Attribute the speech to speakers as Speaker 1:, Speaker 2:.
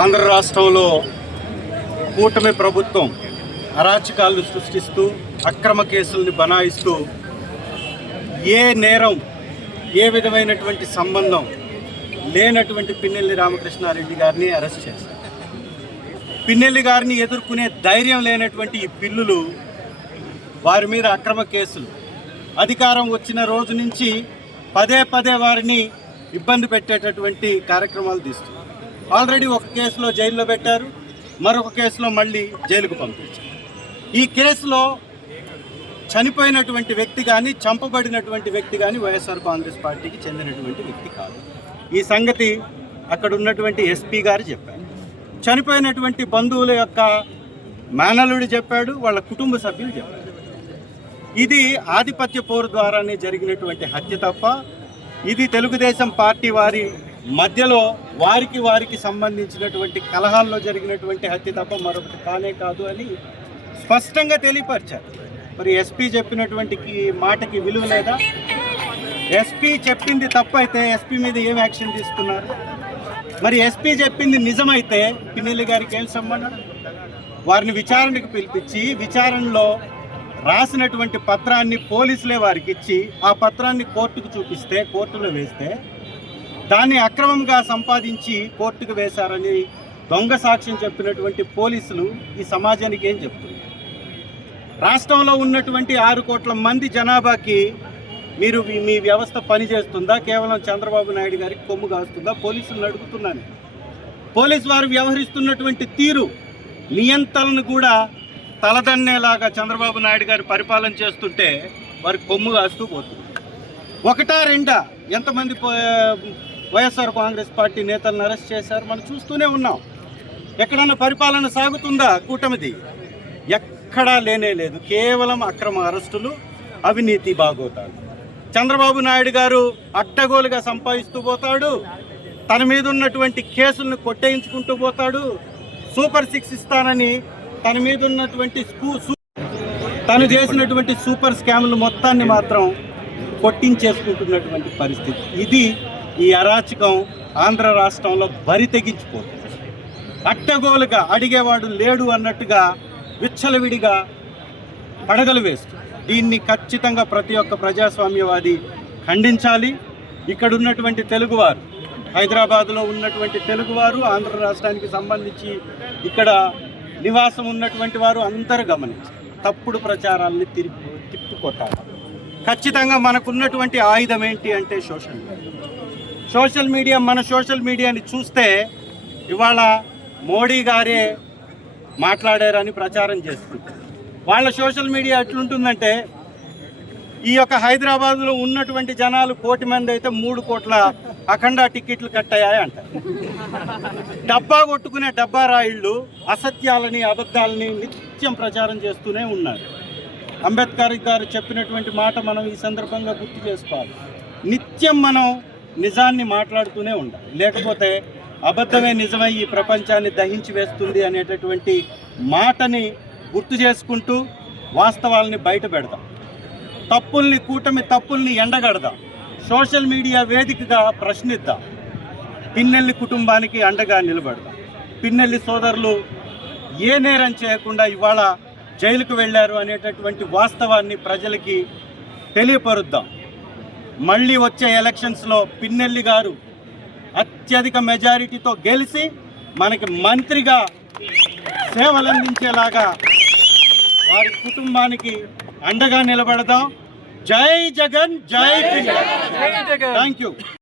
Speaker 1: ఆంధ్ర రాష్ట్రంలో కూటమి ప్రభుత్వం అరాచకాలు సృష్టిస్తూ అక్రమ కేసుల్ని బనాయిస్తూ ఏ నేరం ఏ విధమైనటువంటి సంబంధం లేనటువంటి పిన్నెల్లి రామకృష్ణారెడ్డి గారిని అరెస్ట్ చేశారు. పిన్నెల్లి గారిని ఎదుర్కొనే ధైర్యం లేనటువంటి ఈ పిల్లులు వారి మీద అక్రమ కేసులు. అధికారం వచ్చిన రోజు నుంచి పదే పదే వారిని ఇబ్బంది పెట్టేటటువంటి కార్యక్రమాలు తీస్తున్నారు. ఆల్రెడీ ఒక కేసులో జైల్లో పెట్టారు మరొక కేసులో మళ్ళీ జైలుకు పంపించారు. ఈ కేసులో చనిపోయినటువంటి వ్యక్తి కానీ చంపబడినటువంటి వ్యక్తి కానీ వైఎస్ఆర్ కాంగ్రెస్ పార్టీకి చెందినటువంటి వ్యక్తి కాదు. ఈ సంగతి అక్కడ ఉన్నటువంటి ఎస్పీ గారు చెప్పారు. చనిపోయినటువంటి బంధువుల యొక్క మేనలుడు చెప్పాడు వాళ్ళ కుటుంబ సభ్యులు చెప్పారు. ఇది ఆధిపత్య పోరు ద్వారానే జరిగినటువంటి హత్య తప్ప ఇది తెలుగుదేశం పార్టీ వారి మధ్యలో వారికి వారికి సంబంధించినటువంటి కలహాల్లో జరిగినటువంటి హత్య తప్ప మరొకటి కానే కాదు అని స్పష్టంగా తెలియపరిచారు. మరి ఎస్పీ చెప్పినటువంటి మాటకి విలువ లేదా? ఎస్పీ చెప్పింది తప్పైతే ఎస్పీ మీద ఏం యాక్షన్ తీసుకున్నారు? మరి ఎస్పీ చెప్పింది నిజమైతే పిన్నెల్లి గారికి ఏం సంబంధం? వారిని విచారణకు పిలిపించి విచారణలో రాసినటువంటి పత్రాన్ని పోలీసులే వారికి ఇచ్చి ఆ పత్రాన్ని కోర్టుకు చూపిస్తే కోర్టులో వేస్తే దాన్ని అక్రమంగా సంపాదించి కోర్టుకు వేశారని దొంగ సాక్ష్యం చెప్పినటువంటి పోలీసులు ఈ సమాజానికి ఏం చెప్తున్నారు? రాష్ట్రంలో ఉన్నటువంటి ఆరు కోట్ల మంది జనాభాకి మీరు మీ- వ్యవస్థ పనిచేస్తుందా? కేవలం చంద్రబాబు నాయుడు గారికి కొమ్ము కాస్తుందా? పోలీసులను అడుగుతున్నాను. పోలీసు వారు వ్యవహరిస్తున్నటువంటి తీరు నియంత్రణను కూడా తలదన్నేలాగా చంద్రబాబు నాయుడు గారు పరిపాలన చేస్తుంటే వారు కొమ్ము కాస్తూ పోతుంది ఒకటా రెండా? ఎంతమంది పో- వైఎస్ఆర్ కాంగ్రెస్ పార్టీ నేతలను అరెస్ట్ చేశారు. మనం చూస్తూనే ఉన్నాం. ఎక్కడన్నా పరిపాలన సాగుతుందా కూటమిది? ఎక్కడా లేనే లేదు. కేవలం అక్రమ అరెస్టులు అవినీతి బాగోతాడు చంద్రబాబు నాయుడు గారు అడ్డగోలుగా సంపాదిస్తూ పోతాడు. తన మీద ఉన్నటువంటి కేసులను కొట్టేయించుకుంటూ పోతాడు. సూపర్ సిక్స్ ఇస్తానని తన మీద ఉన్నటువంటి తను చేసినటువంటి సూపర్ స్కామ్లు మొత్తాన్ని మాత్రం కొట్టించేసుకుంటున్నటువంటి పరిస్థితి. ఇది ఈ అరాచకం ఆంధ్ర రాష్ట్రంలో బరి తెగించిపోతుంది. అట్టగోలుగా అడిగేవాడు లేడు అన్నట్టుగా విచ్చలవిడిగా పడగలు వేస్తూ దీన్ని ఖచ్చితంగా ప్రతి ఒక్క ప్రజాస్వామ్యవాది ఖండించాలి. ఇక్కడ ఉన్నటువంటి తెలుగువారు హైదరాబాద్లో ఉన్నటువంటి తెలుగువారు ఆంధ్ర రాష్ట్రానికి సంబంధించి ఇక్కడ నివాసం ఉన్నటువంటి వారు అందరూ గమనించాలి. తప్పుడు ప్రచారాలని తిరిగి తిప్పికొట్టాలి. ఖచ్చితంగా మనకున్నటువంటి ఆయుధం ఏంటి అంటే సోషల్ మీడియా. సోషల్ మీడియా మన సోషల్ మీడియాని చూస్తే ఇవాళ మోడీ గారే మాట్లాడారని ప్రచారం చేస్తుంది. వాళ్ళ సోషల్ మీడియా ఎట్లుంటుందంటే ఈ యొక్క హైదరాబాద్లో ఉన్నటువంటి జనాలు కోటి మంది అయితే మూడు కోట్ల అఖండ టికెట్లు కట్టాయి అంట డబ్బా కొట్టుకునే డబ్బా రాయిళ్ళు అసత్యాలని అబద్ధాలని నిత్యం ప్రచారం చేస్తూనే ఉన్నారు. అంబేద్కర్ గారు చెప్పినటువంటి మాట మనం ఈ సందర్భంగా గుర్తు చేసుకోవాలి. నిత్యం మనం నిజాన్ని మాట్లాడుతూనే ఉండాలి లేకపోతే అబద్ధమే నిజమై ఈ ప్రపంచాన్ని దహించి వేస్తుంది అనేటటువంటి మాటని గుర్తు చేసుకుంటూ వాస్తవాలని బయట పెడదాం తప్పుల్ని కూటమి తప్పుల్ని ఎండగడదాం. సోషల్ మీడియా వేదికగా ప్రశ్నిద్దాం. పిన్నెల్లి కుటుంబానికి అండగా నిలబడదాం. పిన్నెల్లి సోదరులు ఏ నేరం చేయకుండా ఇవాళ జైలుకు వెళ్ళారు అనేటటువంటి వాస్తవాన్ని ప్రజలకి తెలియపరుద్దాం. మళ్ళీ వచ్చే ఎలక్షన్స్లో పిన్నెల్లి గారు అత్యధిక మెజారిటీతో గెలిచి మనకి మంత్రిగా సేవలు అందించేలాగా వారి కుటుంబానికి అండగా నిలబడదాం. జై జగన్ జై థ్యాంక్ యూ